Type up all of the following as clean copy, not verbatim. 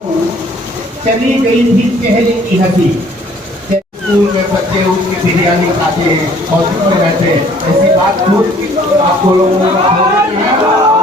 चली गई थी चेहरे की हंसी। स्कूल में बच्चे उठ के बिरयानी खाते हैं और चुप रहते हैं, ऐसी बात खुद आपको लोगों ने धन्यवाद।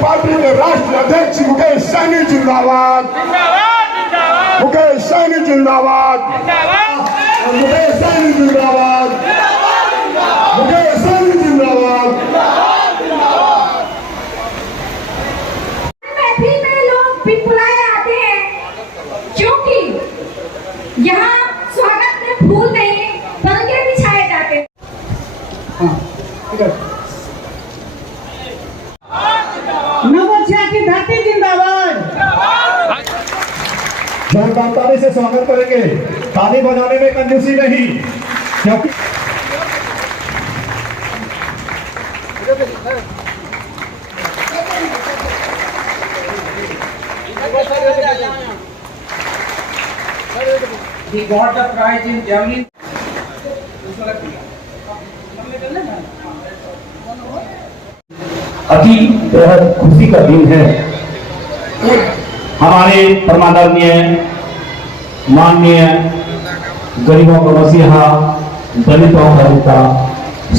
पार्टी के राष्ट्रीय अध्यक्ष मुकेश सहनी जिंदाबाद, मुकेश सहनी जिंदाबाद, मुकेश सहनी जिंदाबाद, मुकेश सहनी जिंदाबाद। महफिल में लोग बिनबुलाए आते हैं क्योंकि यहाँ स्वागत में फूल नहीं बल्कि बिछाए जाते हैं। नवोछिया की धरती जिंदाबाद। जनतांत्रिक से स्वागत करेंगे, ताली बजाने में कंजूसी नहीं, क्योंकि He got the prize in javelin. अति बेहद खुशी का दिन है। हमारे परमादरणीय माननीय गरीबों का मसीहा, दलितों का नेता,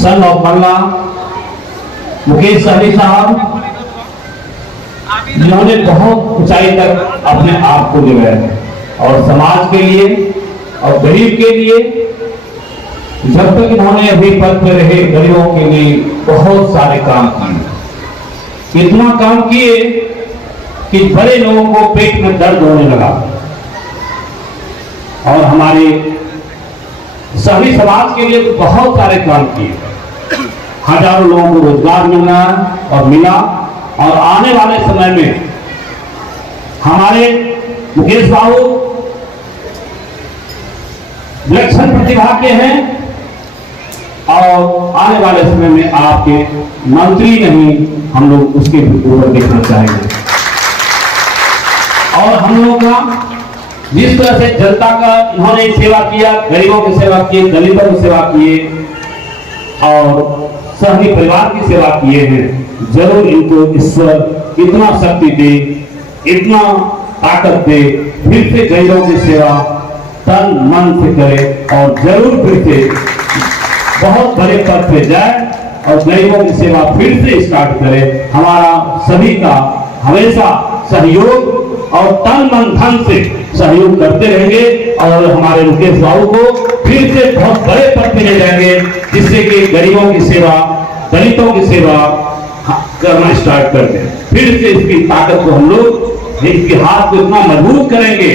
सन ऑफ मल्ला मुकेश सहनी साहब, जिन्होंने बहुत ऊंचाई तक अपने आप को ले गए और समाज के लिए और गरीब के लिए जब तक इन्होंने अभी पद पर रहे गरीबों के लिए बहुत सारे काम किए। इतना काम किए कि बड़े लोगों को पेट में दर्द होने लगा और हमारे सभी समाज के लिए बहुत सारे काम किए। हजारों लोगों को रोजगार मिलना और मिला और आने वाले समय में हमारे मुकेश बाबू विलक्षण प्रतिभा के हैं और आने वाले समय में आपके मंत्री नहीं, हम लोग उसके ऊपर देखना चाहेंगे। और हम लोग का जिस तरह से जनता का इन्होंने सेवा किया, गरीबों की सेवा किए, दलितों की सेवा किए और सहनी परिवार की सेवा किए हैं, जरूर इनको ईश्वर इतना शक्ति दे, इतना ताकत दे, फिर से गरीबों की सेवा तन मन से करे और जरूर फिर से बहुत बड़े पद पे जाए और गरीबों की सेवा फिर से स्टार्ट करे। हमारा सभी का हमेशा सहयोग और तन मन धन से सहयोग करते रहेंगे और हमारे मुकेश बाबू को फिर से बहुत बड़े पद पे ले जाएंगे, जिससे कि गरीबों की सेवा, दलितों की सेवा करना स्टार्ट कर दें। फिर से इसकी ताकत को हम लोग, इसके हाथ को इतना मजबूत करेंगे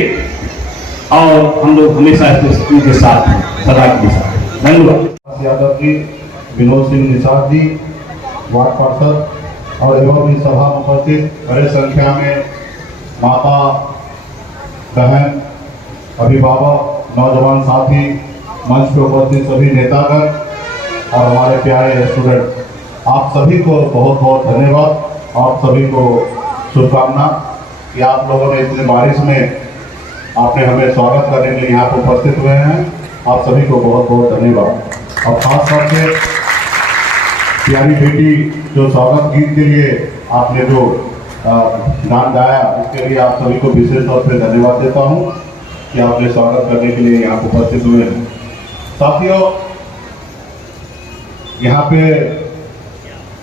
और हम लोग हमेशा इसके साथ हैं, सदा के साथ। धन्यवाद। यादव जी, विनोद सिंह निषाद जी, वार्ड पार्षद और एवं इस सभा में उपस्थित बड़े संख्या में माता, बहन, अभिभावक, नौजवान साथी, मंच पर उपस्थित सभी नेतागण और हमारे प्यारे स्टूडेंट, आप सभी को बहुत बहुत धन्यवाद। आप सभी को शुभकामना कि आप लोगों ने इतनी बारिश में आपने हमें स्वागत करने के लिए यहाँ पर उपस्थित हुए हैं। आप सभी को बहुत बहुत धन्यवाद। और खास तौर से प्यारी बेटी जो स्वागत गीत के लिए आपने जो गान गाया, उसके लिए आप सभी को विशेष तौर पे धन्यवाद देता हूँ कि आपने स्वागत करने के लिए यहाँ उपस्थित हुए हैं। साथियों, यहाँ पे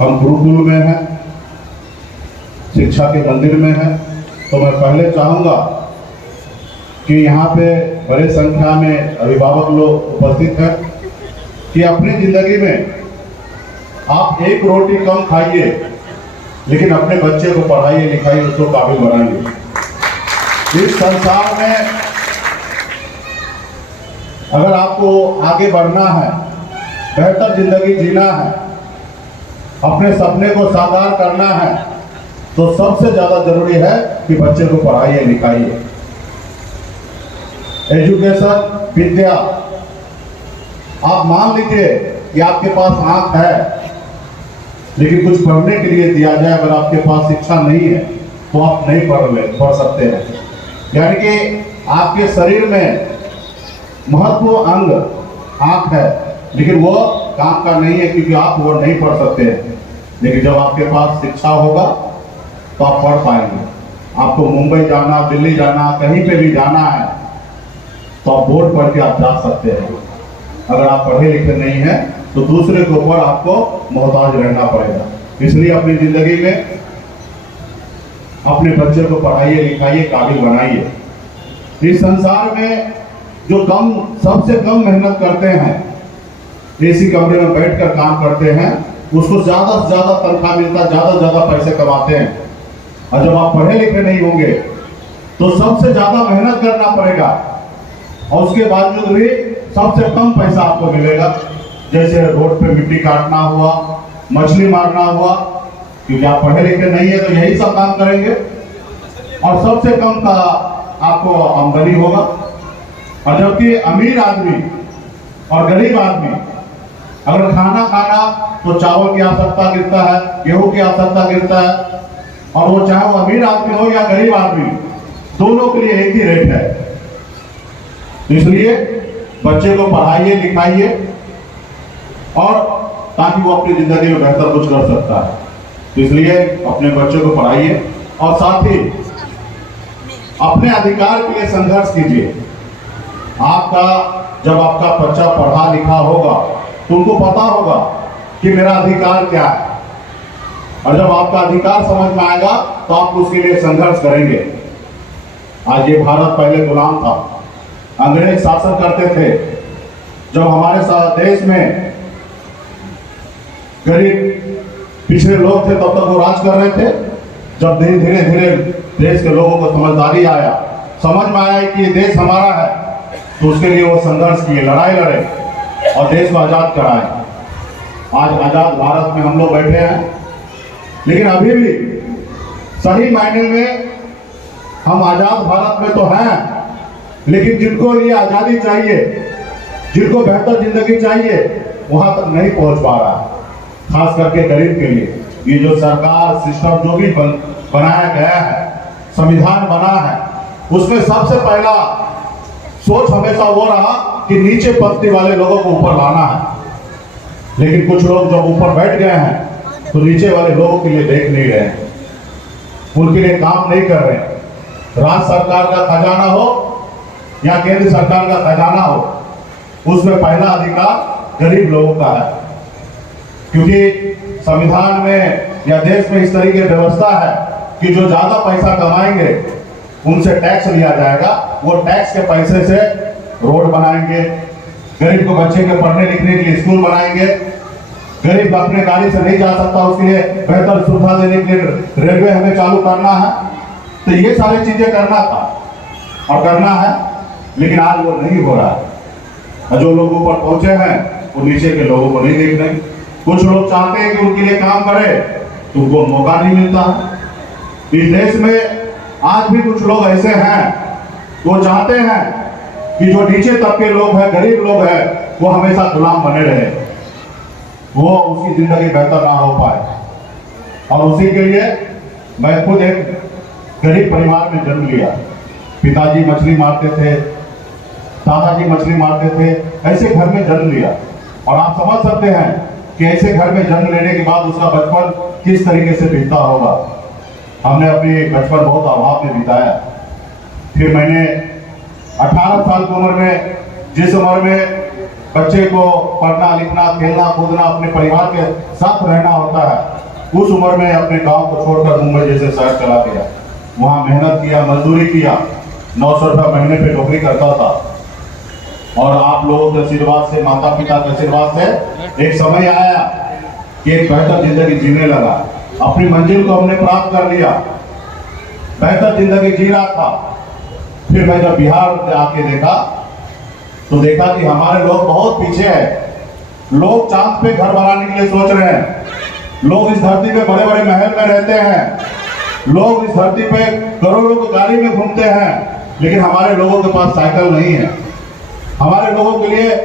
हम गुरुकुल में हैं, शिक्षा के मंदिर में हैं, तो मैं पहले चाहूँगा कि यहाँ पे बड़ी संख्या में अभिभावक लोग उपस्थित हैं कि अपनी जिंदगी में आप एक रोटी कम खाइए, लेकिन अपने बच्चे को पढ़ाइए लिखाइए, उसको काबिल बनाइए। इस संसार में अगर आपको आगे बढ़ना है, बेहतर जिंदगी जीना है, अपने सपने को साकार करना है, तो सबसे ज्यादा जरूरी है कि बच्चे को पढ़ाइए लिखाइए। एजुकेशन, विद्या। आप मान लीजिए कि आपके पास आंख है, लेकिन कुछ पढ़ने के लिए दिया जाए, अगर आपके पास शिक्षा नहीं है तो आप नहीं पढ़ सकते हैं। यानी कि आपके शरीर में महत्वपूर्ण अंग आंख है, लेकिन वो काम का नहीं है, क्योंकि आप वो नहीं पढ़ सकते हैं। लेकिन जब आपके पास शिक्षा होगा तो आप पढ़ पाएंगे। आपको मुंबई जाना, दिल्ली जाना, कहीं पे भी जाना है तो आप बोर्ड पढ़ के आप जा सकते हैं। अगर आप पढ़े लिखे नहीं हैं तो दूसरे के ऊपर आपको मोहताज रहना पड़ेगा। इसलिए अपनी जिंदगी में अपने बच्चे को पढ़ाइए लिखाइए, काबिल बनाइए। इस संसार में जो सबसे कम मेहनत करते हैं, एसी कमरे में बैठकर काम करते हैं, उसको ज्यादा से ज्यादा तनख्वाह मिलता, ज्यादा से ज्यादा पैसे कमाते हैं। और जब आप पढ़े लिखे नहीं होंगे तो सबसे ज्यादा मेहनत करना पड़ेगा, और उसके बावजूद भी सबसे कम पैसा आपको मिलेगा। जैसे रोड पे मिट्टी काटना हुआ, मछली मारना हुआ, क्योंकि आप पढ़े लिखे नहीं है तो यही सब काम करेंगे, और सबसे कम का आपको आमदनी होगा। और जबकि अमीर आदमी और गरीब आदमी अगर खाना खाना तो चावल की आवश्यकता गिरता है, गेहूं की आवश्यकता गिरता है, और वो चाहे वो अमीर आदमी हो या गरीब आदमी, दोनों के लिए एक ही रेट है। इसलिए बच्चे को पढ़ाइए लिखाइए, और ताकि वो अपनी जिंदगी में बेहतर कुछ कर सकता है। तो इसलिए अपने बच्चे को पढ़ाइए, और साथ ही अपने अधिकार के लिए संघर्ष कीजिए। जब आपका बच्चा पढ़ा लिखा होगा तो उनको पता होगा कि मेरा अधिकार क्या है, और जब आपका अधिकार समझ में आएगा तो आप उसके लिए संघर्ष करेंगे। आज ये भारत पहले गुलाम था, अंग्रेज शासन करते थे। जब हमारे साथ देश में गरीब पिछड़े लोग थे तब तक वो राज कर रहे थे। जब धीरे धीरे देश के लोगों को समझदारी आया, समझ में आया कि ये देश हमारा है, तो उसके लिए वो संघर्ष किए, लड़ाई लड़े और देश को आजाद कराए। आज आजाद भारत में हम लोग बैठे हैं, लेकिन अभी भी सही मायने में हम आजाद भारत में तो हैं, लेकिन जिनको ये आजादी चाहिए, जिनको बेहतर जिंदगी चाहिए, वहां तक नहीं पहुंच पा रहा है। खास करके गरीब के लिए ये जो सरकार सिस्टम जो भी बनाया गया है, संविधान बना है, उसमें सबसे पहला सोच हमेशा वो रहा कि नीचे पंक्ति वाले लोगों को ऊपर लाना है। लेकिन कुछ लोग जब ऊपर बैठ गए हैं तो नीचे वाले लोगों के लिए देख नहीं रहे हैं, उनके लिए काम नहीं कर रहे हैं। राज्य सरकार का खजाना हो या केंद्र सरकार का खजाना हो, उसमें पहला अधिकार गरीब लोगों का है, क्योंकि संविधान में या देश में इस तरीके की व्यवस्था है कि जो ज्यादा पैसा कमाएंगे उनसे टैक्स लिया जाएगा। वो टैक्स के पैसे से रोड बनाएंगे, गरीब को बच्चे के पढ़ने लिखने के लिए स्कूल बनाएंगे, गरीब अपने गाड़ी से नहीं जा सकता उसके लिए बेहतर सुविधा देने के लिए रेलवे हमें चालू करना है। तो ये सारी चीजें करना था और करना है, लेकिन आज वो नहीं हो रहा है। जो लोग ऊपर पहुंचे हैं वो नीचे के लोगों को नहीं देख रहे। कुछ लोग चाहते हैं कि उनके लिए काम करे तो उनको मौका नहीं मिलता है। इस देश में आज भी कुछ लोग ऐसे हैं, वो चाहते हैं कि जो नीचे तबके लोग हैं, गरीब लोग हैं, वो हमेशा गुलाम बने रहे, वो उसकी जिंदगी बेहतर ना हो पाए। और उसी के लिए मैं खुद एक गरीब परिवार में जन्म लिया। पिताजी मछली मारते थे, दादाजी मछली मारते थे, ऐसे घर में जन्म लिया। और आप समझ सकते हैं कि ऐसे घर में जन्म लेने के बाद उसका बचपन किस तरीके से बीतता होगा। हमने अपनी बचपन बहुत अभाव में बिताया। फिर मैंने 18 साल की उम्र में, जिस उम्र में बच्चे को पढ़ना लिखना खेलना कूदना अपने परिवार के साथ रहना होता है, उस उम्र में अपने गांव को छोड़कर मुंबई जैसे शहर चला गया। वहां मेहनत किया, मजदूरी किया, 900 रुपये महीने पे नौकरी करता था और आप लोगों के आशीर्वाद से, माता पिता के आशीर्वाद से एक समय आया कि एक बेहतर जिंदगी जीने लगा। अपनी मंजिल को हमने प्राप्त कर लिया, बेहतर जिंदगी जी रहा था। फिर मैं जब बिहार में आके देखा तो देखा कि हमारे लोग बहुत पीछे हैं। लोग चांद पे घर बनाने के लिए सोच रहे हैं, लोग इस धरती पे बड़े बड़े महल में रहते हैं, लोग इस धरती पे करोड़ों की गाड़ी में घूमते हैं, लेकिन हमारे लोगों के पास साइकिल नहीं है, हमारे लोगों के लिए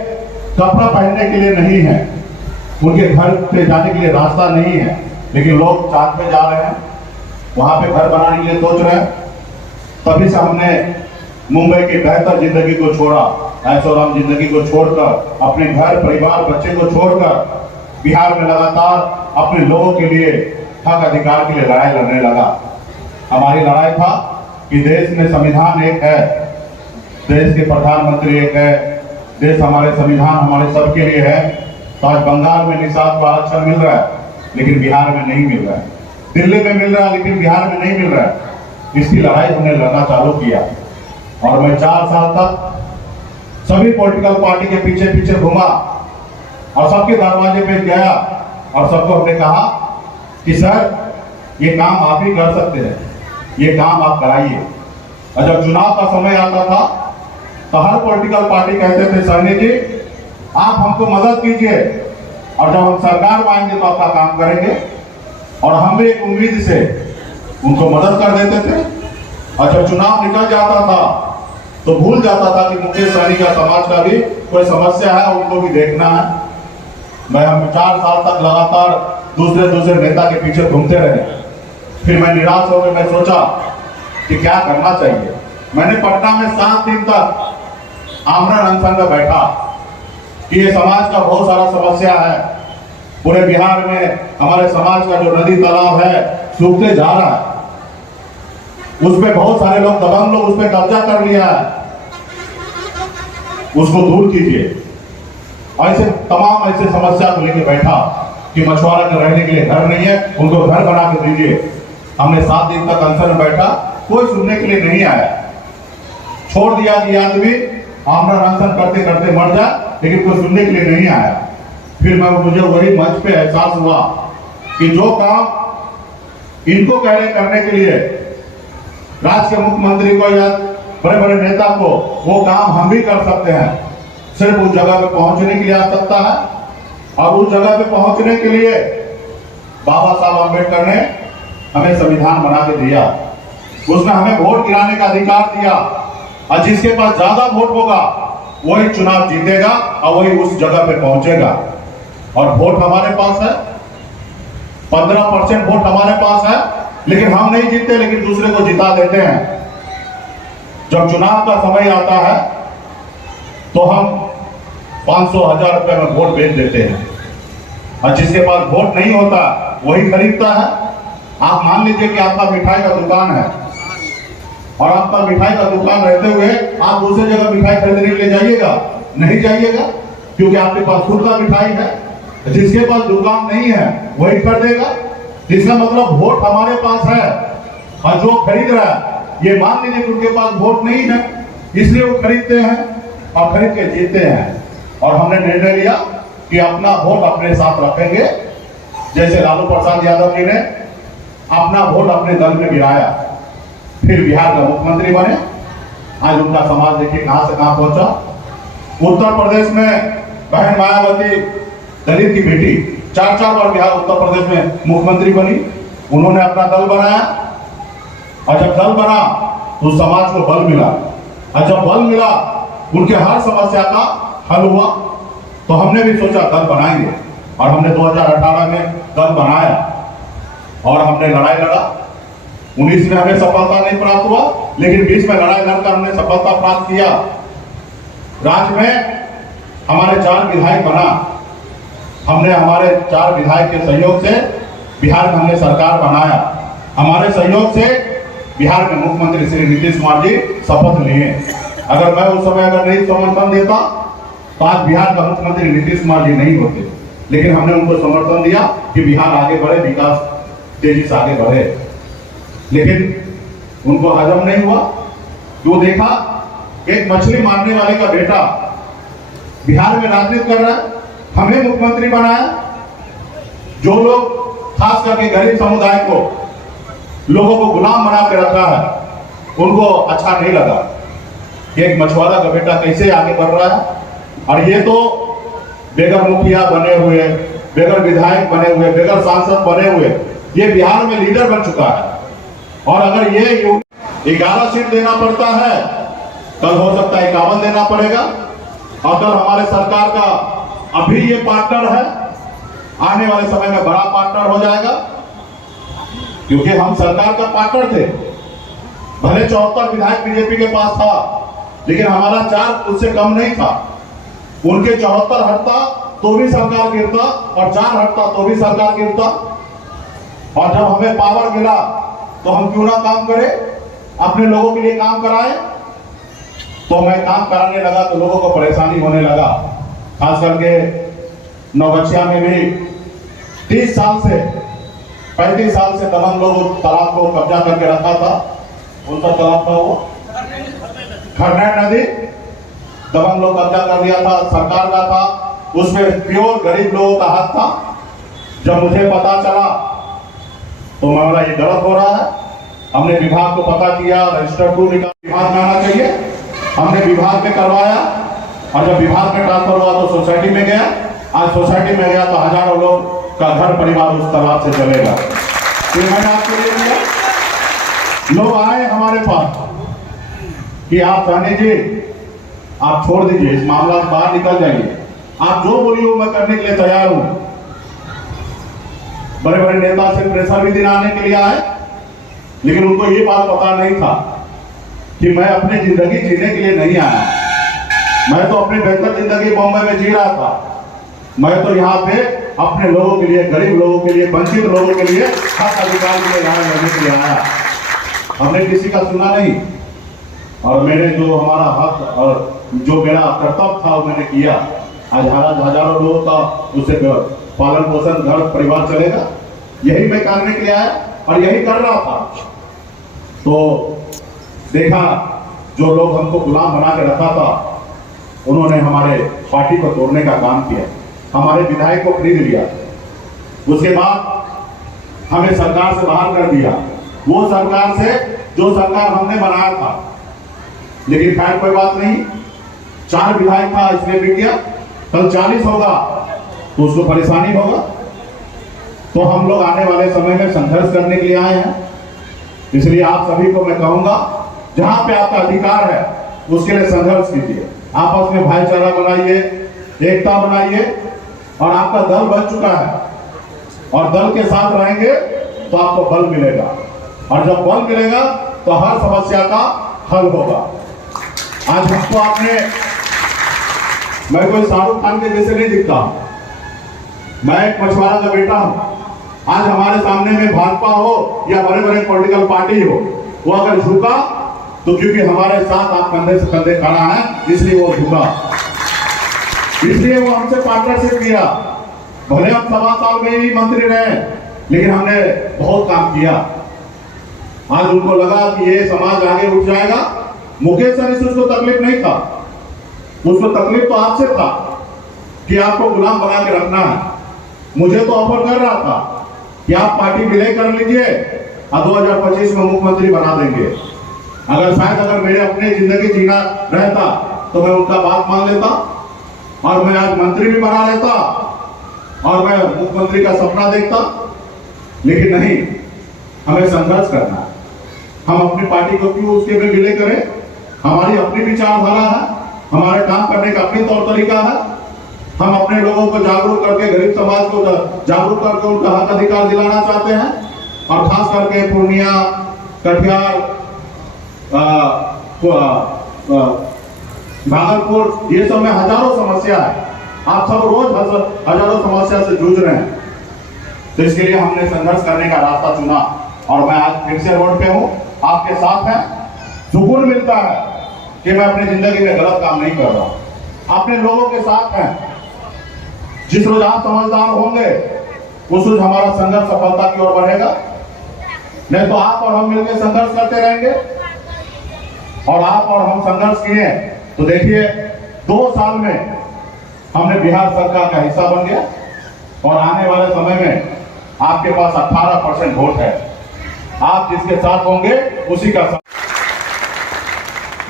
कपड़ा पहनने के लिए नहीं है, उनके घर पे जाने के लिए रास्ता नहीं है। लेकिन लोग चांद पे जा रहे हैं, वहां पे घर बनाने के लिए सोच रहे हैं। तभी से हमने मुंबई की बेहतर जिंदगी को छोड़ा, ऐशोआराम जिंदगी को छोड़कर, अपने घर परिवार बच्चे को छोड़कर बिहार में लगातार अपने लोगों के लिए, हक अधिकार के लिए लड़ाई लड़ने लगा। हमारी लड़ाई था कि देश में संविधान एक है, देश के प्रधानमंत्री एक है, देश हमारे संविधान हमारे सबके लिए है। तो आज बंगाल में निषाद को आरक्षण मिल रहा है, लेकिन बिहार में नहीं मिल रहा है। दिल्ली में मिल रहा है, लेकिन बिहार में नहीं मिल रहा है। इसकी लड़ाई हमने लड़ना चालू किया और मैं 4 साल तक सभी पॉलिटिकल पार्टी के पीछे पीछे घूमा और सबके दरवाजे पे गया और सबको हमने कहा कि सर, ये काम आप ही कर सकते हैं, ये काम आप कराइए। और जब चुनाव का समय आता था तो हर पॉलिटिकल पार्टी कहते थे, सहनी जी आप हमको मदद कीजिए, और जब हम सरकार में आएंगे तो आपका काम करेंगे। और हम भी एक उम्मीद से उनको मदद कर देते थे। और जब चुनाव निकल जाता था तो भूल जाता था कि मुकेश सहनी का समाज का भी कोई समस्या है, उनको भी देखना है। हम 4 साल तक लगातार दूसरे नेता के पीछे घूमते रहे। फिर मैं निराश हो गया। मैं सोचा कि क्या करना चाहिए। मैंने पटना में 7 दिन तक आमरण अनशन में बैठा कि ये समाज का बहुत सारा समस्या है। पूरे बिहार में हमारे समाज का जो नदी तालाब है सूखते जा रहा है, उसमें बहुत सारे लोग, दबंग लोग उस पर कब्जा कर लिया है, उसको दूर कीजिए। ऐसे तमाम ऐसे समस्या को लेकर बैठा कि मछुआरा के रहने के लिए घर नहीं है, उनको घर बना के दीजिए। हमने 7 दिन तक अनशन में बैठा, कोई सुनने के लिए नहीं आया। छोड़ दिया कि आदमी आमरण अनशन करते करते मर जाए, लेकिन कोई सुनने के लिए नहीं आया। फिर मुझे वही मंच पे एहसास हुआ कि जो काम इनको कह रहे करने के लिए, राज्य के मुख्यमंत्री को या बड़े बड़े नेता को, वो काम हम भी कर सकते हैं। सिर्फ उस जगह पे पहुंचने के लिए आवश्यकता है, और उस जगह पे पहुंचने के लिए बाबा साहब अम्बेडकर ने हमें संविधान बना के दिया। उसने हमें वोट गिराने का अधिकार दिया, और जिसके पास ज्यादा वोट होगा वही चुनाव जीतेगा और वही उस जगह पे पहुंचेगा। और वोट हमारे पास है, 15% वोट हमारे पास है, लेकिन हम नहीं जीतते, लेकिन दूसरे को जिता देते हैं। जब चुनाव का समय आता है तो हम 500-1000 रुपए में वोट बेच देते हैं, और जिसके पास वोट नहीं होता वही खरीदता है। आप मान लीजिए कि आपका मिठाई का दुकान है, और आपका मिठाई का दुकान रहते हुए आप दूसरी जगह मिठाई खरीदने के लिए जाइएगा? नहीं जाइएगा, क्योंकि आपके पास खुद का मिठाई है। जिसके पास दुकान नहीं है वही खरीदेगा। इसका मतलब वोट हमारे पास है, और जो खरीद रहा है ये मान लीजिए कि उनके पास वोट नहीं है, इसलिए वो खरीदते हैं और खरीद के जीतते हैं। और हमने निर्णय लिया कि अपना वोट अपने साथ रखेंगे। जैसे लालू प्रसाद यादव जी ने अपना वोट अपने दल में गिराया, फिर बिहार का मुख्यमंत्री बने। आज उनका समाज देखिए कहां से कहां पहुंचा। उत्तर प्रदेश में बहन मायावती, दलित की बेटी, 4 बार बिहार उत्तर प्रदेश में मुख्यमंत्री बनी। उन्होंने अपना दल बनाया, और जब दल बना तो समाज को बल मिला, और जब बल मिला उनके हर समस्या का हल हुआ। तो हमने भी सोचा दल बनाएंगे, और हमने 2018 में दल बनाया और हमने लड़ाई लड़ा। 19 में हमें सफलता नहीं प्राप्त हुआ, लेकिन 20 में लड़ाई लड़कर हमने सफलता प्राप्त किया। राज्य में हमारे 4 विधायक बना। हमने हमारे 4 विधायक के सहयोग से बिहार में हमने सरकार बनाया। हमारे सहयोग से बिहार में मुख्यमंत्री श्री नीतीश कुमार जी शपथ लिए। अगर मैं उस समय नहीं समर्थन देता तो आज बिहार का मुख्यमंत्री नीतीश कुमार जी नहीं होते, लेकिन हमने उनको समर्थन दिया कि बिहार आगे बढ़े, विकास तेजी से आगे बढ़े। लेकिन उनको हजम नहीं हुआ, जो देखा एक मछली मारने वाले का बेटा बिहार में राजनीति कर रहा है, हमें मुख्यमंत्री बनाया। जो लोग खास करके गरीब समुदाय को, लोगों को गुलाम बना के रखा है, उनको अच्छा नहीं लगा कि एक मछुआरा का बेटा कैसे आगे बढ़ रहा है। और ये तो बेगर मुखिया बने हुए, बेगर विधायक बने हुए, बेगर सांसद बने हुए, ये बिहार में लीडर बन चुका है। और अगर ये 11 सीट देना पड़ता है, कल हो सकता है 51 देना पड़ेगा। अगर हमारे सरकार का अभी ये पार्टनर है, आने वाले समय में बड़ा पार्टनर हो जाएगा, क्योंकि हम सरकार का पार्टनर थे। भले 74 विधायक बीजेपी के पास था, लेकिन हमारा 4 उससे कम नहीं था। उनके 74 हटता तो भी सरकार गिरता, और 4 हटता तो भी सरकार गिरता। और जब हमें पावर मिला तो हम क्यों ना काम करें, अपने लोगों के लिए काम कराएं। तो मैं काम कराने लगा तो लोगों को परेशानी होने लगा। खास करके नौगछिया में भी 30 साल से 35 साल से दबंग लोग तालाब को कब्जा करके रखा था। उनका तालाब था वो खरनेर नदी, दबंग लोग कब्जा कर लिया था, सरकार का था, उसमें प्योर गरीब लोगों का हाथ था। जब मुझे पता चला तो मैं बोला ये गलत हो रहा है। हमने विभाग को पता किया, रजिस्टर 2 निकाल, विभाग में आना चाहिए, हमने विभाग में करवाया। और जब विभाग में ट्रांसफर हुआ तो सोसाइटी में गया। आज सोसाइटी में गया तो हजारों लोग का घर परिवार उस तालाब से चलेगा। तो मैंने आपके लिए दिया। लोग आए हमारे पास कि आप सहनी जी आप छोड़ दीजिए, इस मामला से बाहर निकल जाइए, आप जो बोलिए मैं करने के लिए तैयार हूं। बड़े बड़े नेता से प्रेशर भी दिलाने के लिए आए, लेकिन उनको ये बात पता नहीं था कि मैं अपनी जिंदगी जीने के लिए नहीं आया। मैं तो अपनी बेहतर जिंदगी बॉम्बे में जी रहा था। मैं तो यहाँ पे अपने लोगों के लिए, गरीब लोगों के लिए, वंचित लोगों के लिए, हक अधिकार के लिए यहाँ रहने के लिए आया। हमने किसी का सुना नहीं, और मैंने जो हमारा हक और जो मेरा कर्तव्य था वो मैंने किया। आज हजारों लोगों का उससे पालन पोषण, घर परिवार चलेगा, यही मैं करने के लिए आया और यही कर रहा था। तो देखा जो लोग हमको गुलाम बना के रखा था, उन्होंने हमारे पार्टी को तोड़ने का काम किया, हमारे विधायक को खरीद लिया। उसके बाद हमें सरकार से बाहर कर दिया, वो सरकार से जो सरकार हमने बनाया था। लेकिन खैर कोई बात नहीं, 4 विधायक था इसलिए बिक गया। कल 40 होगा तो उसको परेशानी होगा। तो हम लोग आने वाले समय में संघर्ष करने के लिए आए हैं। इसलिए आप सभी को मैं कहूंगा, जहां पे आपका अधिकार है उसके लिए संघर्ष कीजिए, आपस में भाईचारा बनाइए, एकता बनाइए। और आपका दल बन चुका है, और दल के साथ रहेंगे तो आपको बल मिलेगा, और जब बल मिलेगा तो हर समस्या का हल होगा। आज हमको आपने, मैं कोई शाहरुख खान के जैसे नहीं दिखता, मैं एक मछुआरा का बेटा हूं। आज हमारे सामने में भाजपा हो या बड़े बड़े पॉलिटिकल पार्टी हो, वो अगर झुका तो क्योंकि हमारे साथ आप कंधे से कंधे खड़ा है, इसलिए वो झुका, इसलिए वो हमसे पार्टनरशिप किया। भले हम 7 साल में ही मंत्री रहे, लेकिन हमने बहुत काम किया। आज उनको लगा कि ये समाज आगे उठ जाएगा। मुकेश सहनी से उसको तकलीफ नहीं था, उसको तकलीफ तो आपसे था कि आपको गुलाम बना के रखना है। मुझे तो ऑफर कर रहा था कि आप पार्टी विलय कर लीजिए और 2025 में मुख्यमंत्री बना देंगे। अगर मेरे अपने जिंदगी जीना रहता तो मैं उनका बात मान लेता, और मैं आज मंत्री भी बना लेता, और मैं मुख्यमंत्री का सपना देखता। लेकिन नहीं, हमें संघर्ष करना है। हम अपनी पार्टी को क्यों उसके में विलय करें? हमारी अपनी विचारधारा है, हमारे काम करने का अपनी तौर तरीका है। हम अपने लोगों को जागरूक करके, गरीब समाज को जागरूक करके उनका हक अधिकार दिलाना चाहते हैं। और खास करके पूर्णिया, कटिहार, भागलपुर, ये सब में हजारों समस्या है। आप सब रोज हजारों समस्या से जूझ रहे हैं। तो इसके लिए हमने संघर्ष करने का रास्ता चुना, और मैं आज फिर से रोड पे हूँ, आपके साथ है। सुकून मिलता है कि मैं अपनी जिंदगी में गलत काम नहीं कर रहा, अपने लोगों के साथ हैं। जिस रोज आप समझदार होंगे उस रोज हमारा संघर्ष सफलता की ओर बढ़ेगा। नहीं तो आप और हम मिलकर संघर्ष करते रहेंगे, और आप और हम संघर्ष किए हैं। तो देखिए 2 साल में हमने बिहार सरकार का हिस्सा बन गया और आने वाले समय में आपके पास 18% वोट है। आप जिसके साथ होंगे उसी का साथ।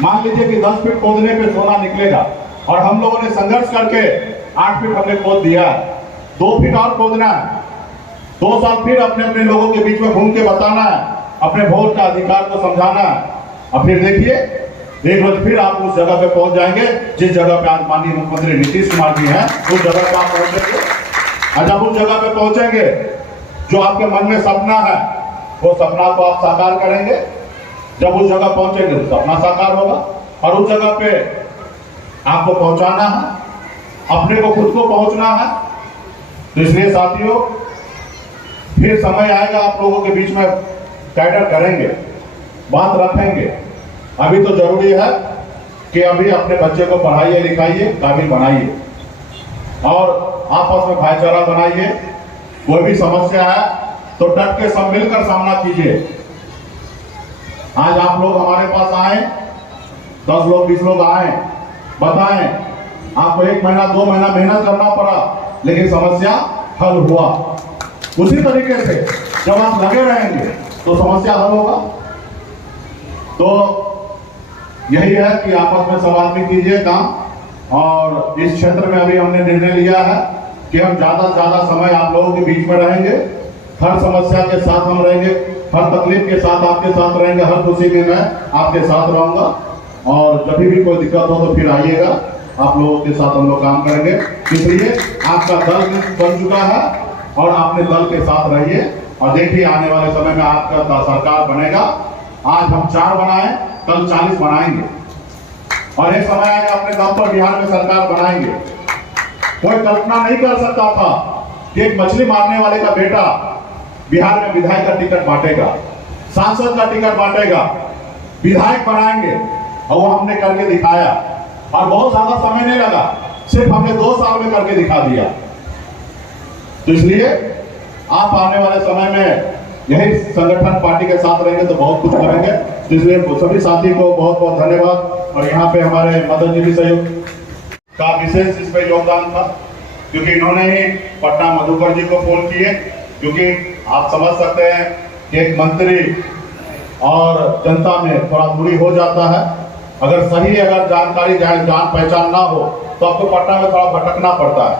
मान लीजिए कि 10 फीट खोदने पे सोना निकलेगा और हम लोगों ने संघर्ष करके 8 फीट हमने खोद दिया है, 2 फीट और खोदना है। 2 साल फिर अपने अपने लोगों के बीच में घूम के बताना है, अपने वोट का अधिकार को समझाना है। और फिर देखिए एक रोज फिर आप उस जगह पे पहुंच जाएंगे जिस जगह पे आज माननीय मुख्यमंत्री नीतीश कुमार जी हैं, उस जगह पे आप पहुंचेंगे। और जब उस जगह पे पहुंचेंगे, जो आपके मन में सपना है वो सपना को आप साकार करेंगे। जब उस जगह पहुंचेंगे तो सपना साकार होगा और उस जगह पे आपको पहुंचाना है, अपने को खुद को पहुंचना है। तो इसलिए साथियों फिर समय आएगा, आप लोगों के बीच में कैडर करेंगे, बात रखेंगे। अभी तो जरूरी है कि अभी अपने बच्चे को पढ़ाइए लिखाइए, काबिल बनाइए और आपस में भाईचारा बनाइए। कोई भी समस्या है तो डट के सब मिलकर सामना कीजिए। आज आप लोग हमारे पास आए, 10 लोग 20 लोग आए, बताएं, आपको 1 महीना 2 महीना मेहनत करना पड़ा लेकिन समस्या हल हुआ। उसी तरीके से जब आप लगे रहेंगे तो समस्या हल होगा। तो यही है कि आपस में सब आदमी कीजिए काम। और इस क्षेत्र में अभी हमने निर्णय लिया है कि हम ज्यादा से ज्यादा समय आप लोगों के बीच में रहेंगे, हर समस्या के साथ हम रहेंगे, हर तकलीफ के साथ आपके साथ रहेंगे, हर खुशी में मैं आपके साथ रहूंगा। और जब भी कोई दिक्कत हो तो फिर आइएगा, आप लोगों के साथ हम लोग काम करेंगे। इसलिए आपका दल बन चुका है और अपने दल के साथ रहिए और देखिए आने वाले समय में आपका सरकार बनेगा। आज हम 4 बनाए, कल 40 बनाएंगे और एक समय आएगा अपने दम पर बिहार में सरकार बनाएंगे। कोई कल्पना नहीं कर सकता था कि एक मछली मारने वाले का बेटा बिहार में विधायक का टिकट बांटेगा, सांसद का टिकट बांटेगा, विधायक बनाएंगे। और वो हमने करके दिखाया और बहुत ज्यादा समय नहीं लगा, सिर्फ हमने 2 साल में करके दिखा दिया। तो इसलिए आप आने वाले समय में यही संगठन पार्टी के साथ रहेंगे तो बहुत कुछ करेंगे। इसलिए सभी साथी को बहुत बहुत धन्यवाद। और यहाँ पे हमारे मदन जी सहयोग का विशेष इसमें योगदान था, क्योंकि इन्होंने ही पटना मधुकर जी को फोन किए। क्योंकि आप समझ सकते हैं कि एक मंत्री और जनता में थोड़ा दूरी हो जाता है। अगर जानकारी जान पहचान ना हो तो आपको पटना में थोड़ा भटकना पड़ता है।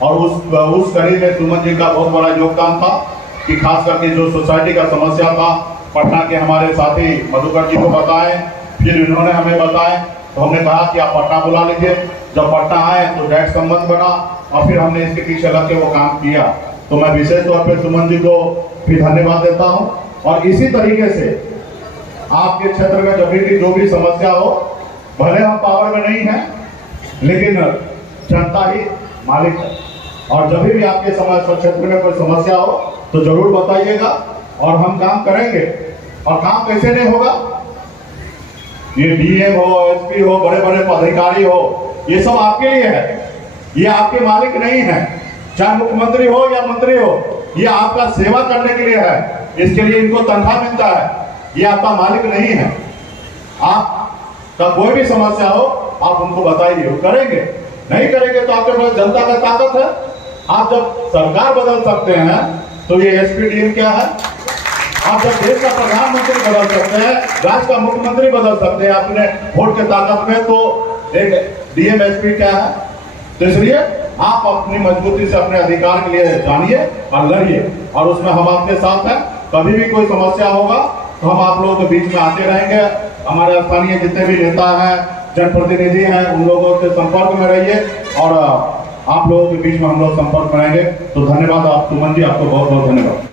और उस कड़ी में सुमन जी का बहुत बड़ा योगदान था कि खास करके जो सोसाइटी का समस्या था पटना के हमारे साथी मधुकर जी को बताएं, फिर इन्होंने हमें बताएं। तो हमने कहा कि आप पटना बुला लीजिए। जब पटना आए तो डायरेक्ट संबंध बना और फिर हमने इसके पीछे लग के वो काम किया। तो मैं विशेष तौर पर सुमन जी को भी धन्यवाद देता हूँ। और इसी तरीके से आपके क्षेत्र में जब भी जो भी समस्या हो, भले हम पावर में नहीं हैं लेकिन जनता ही मालिक है। और जब भी आपके क्षेत्र में कोई समस्या हो तो जरूर बताइएगा और हम काम करेंगे। और काम कैसे नहीं होगा, ये डीएम हो, एसपी हो, बड़े बड़े पदाधिकारी हो, ये सब आपके लिए है, ये आपके मालिक नहीं है। चाहे मुख्यमंत्री हो या मंत्री हो, ये आपका सेवा करने के लिए है, इसके लिए इनको तनख्वाह मिलता है, ये आपका मालिक नहीं है। आपका कोई भी समस्या हो आप उनको बताइए, वो करेंगे। नहीं करेंगे तो आपके पास जनता का ताकत है। आप जब सरकार बदल सकते हैं तो ये एसपी डीएम क्या है। आप जब देश का प्रधानमंत्री बदल सकते हैं, राज्य का मुख्यमंत्री बदल सकते हैं अपने वोट के ताकत में, तो एक डीएम एसपी क्या है। तो इसलिए आप अपनी मजबूती से अपने अधिकार के लिए जानिए और लड़िए और उसमें हम आपके साथ हैं। कभी भी कोई समस्या होगा तो हम आप लोगों के बीच में आते रहेंगे। हमारे स्थानीय जितने भी नेता हैं, जनप्रतिनिधि हैं, उन लोगों के संपर्क में रहिए और आप लोगों के बीच में हम लोग संपर्क बनाएंगे। तो धन्यवाद। आप सुमन जी, आपको बहुत बहुत धन्यवाद।